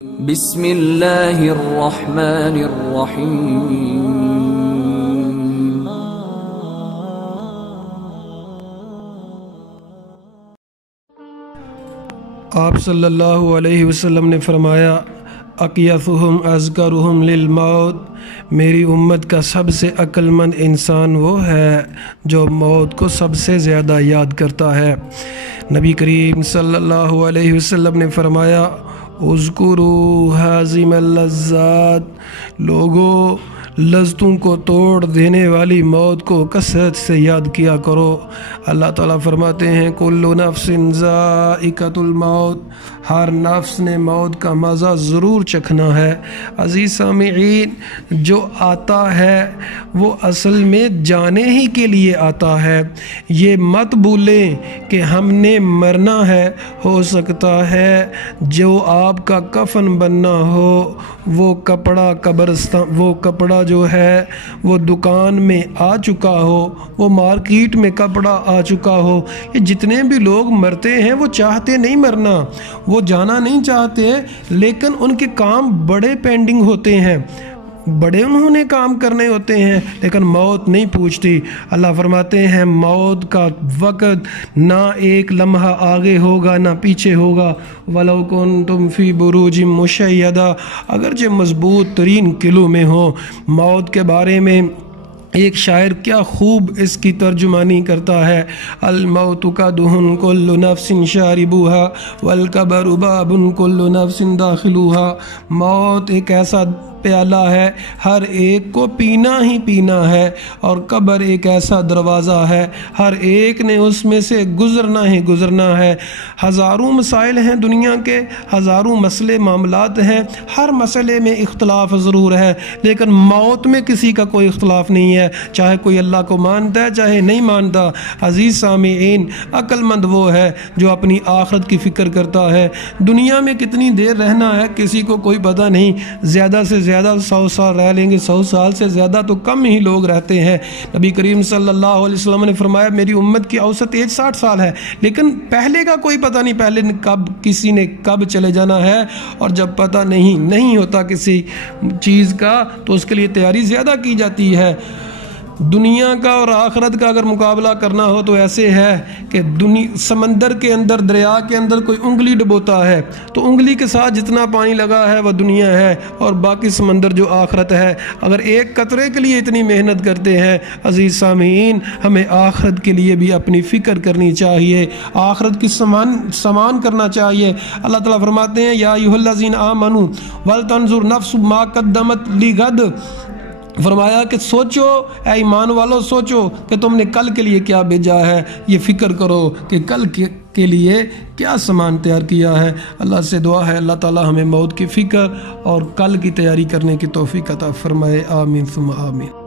بسم اللہ الرحمن الرحیم۔ آپ صلی اللہ علیہ وسلم نے فرمایا اقیفہم اذکرہم للموت، میری امت کا سب سے عقل مند انسان وہ ہے جو موت کو سب سے زیادہ یاد کرتا ہے۔ نبی کریم صلی اللہ علیہ وسلم نے فرمایا اذکروا حازم اللذات، لوگو لذتوں کو توڑ دینے والی موت کو کثرت سے یاد کیا کرو۔ اللہ تعالیٰ فرماتے ہیں کل نفس ذائقۃ الموت، ہر نفس نے موت کا مزہ ضرور چکھنا ہے۔ عزیز سامعین، جو آتا ہے وہ اصل میں جانے ہی کے لیے آتا ہے۔ یہ مت بھولیں کہ ہم نے مرنا ہے، ہو سکتا ہے جو آپ کا کفن بننا ہو وہ کپڑا جو ہے وہ دکان میں آ چکا ہو، وہ مارکیٹ میں کپڑا آ چکا ہو۔ یہ جتنے بھی لوگ مرتے ہیں وہ چاہتے نہیں مرنا، وہ جانا نہیں چاہتے، لیکن ان کے کام بڑے پینڈنگ ہوتے ہیں، بڑے انہوں نے کام کرنے ہوتے ہیں، لیکن موت نہیں پوچھتی۔ اللہ فرماتے ہیں موت کا وقت نہ ایک لمحہ آگے ہوگا نہ پیچھے ہوگا۔ وَلَوْ كُنْتُمْ فِي بُرُوجٍ مُّشَيَّدَةٍ، اگرچہ مضبوط ترین قلعوں میں ہو۔ موت کے بارے میں ایک شاعر کیا خوب اس کی ترجمانی کرتا ہے، الموت قدح کل نفس شاربوها والقبر باب کل نفس داخلوها، موت ایک ایسا پیالہ ہے ہر ایک کو پینا ہی پینا ہے، اور قبر ایک ایسا دروازہ ہے ہر ایک نے اس میں سے گزرنا ہی گزرنا ہے۔ ہزاروں مسائل ہیں دنیا کے، ہزاروں مسئلے معاملات ہیں، ہر مسئلے میں اختلاف ضرور ہے، لیکن موت میں کسی کا کوئی اختلاف نہیں ہے، چاہے کوئی اللہ کو مانتا ہے چاہے نہیں مانتا۔ عزیز سامعین، عقل مند وہ ہے جو اپنی آخرت کی فکر کرتا ہے۔ دنیا میں کتنی دیر رہنا ہے کسی کو کوئی پتہ نہیں، زیادہ سے زیادہ 100 سال رہ لیں گے، 100 سال سے زیادہ تو کم ہی لوگ رہتے ہیں۔ نبی کریم صلی اللہ علیہ وسلم نے فرمایا میری امت کی اوسط ایج 60 سال ہے، لیکن پہلے کا کوئی پتہ نہیں، پہلے کسی نے کب چلے جانا ہے، اور جب پتہ نہیں ہوتا کسی چیز کا تو اس کے لیے تیاری زیادہ کی جاتی ہے۔ دنیا کا اور آخرت کا اگر مقابلہ کرنا ہو تو ایسے ہے کہ سمندر کے اندر، دریا کے اندر کوئی انگلی ڈبوتا ہے تو انگلی کے ساتھ جتنا پانی لگا ہے وہ دنیا ہے، اور باقی سمندر جو آخرت ہے۔ اگر ایک قطرے کے لیے اتنی محنت کرتے ہیں عزیز سامعین، ہمیں آخرت کے لیے بھی اپنی فکر کرنی چاہیے، آخرت کی سامان کرنا چاہیے۔ اللہ تعالیٰ فرماتے ہیں یا ایھا الذین آمنوا ولتنظر نفس ما قدمت لغد، فرمایا کہ سوچو اے ایمان والو، سوچو کہ تم نے کل کے لیے کیا بھیجا ہے، یہ فکر کرو کہ کل کے لیے کیا سامان تیار کیا ہے۔ اللہ سے دعا ہے اللہ تعالی ہمیں موت کی فکر اور کل کی تیاری کرنے کی توفیق عطا فرمائے، آمین ثم آمین۔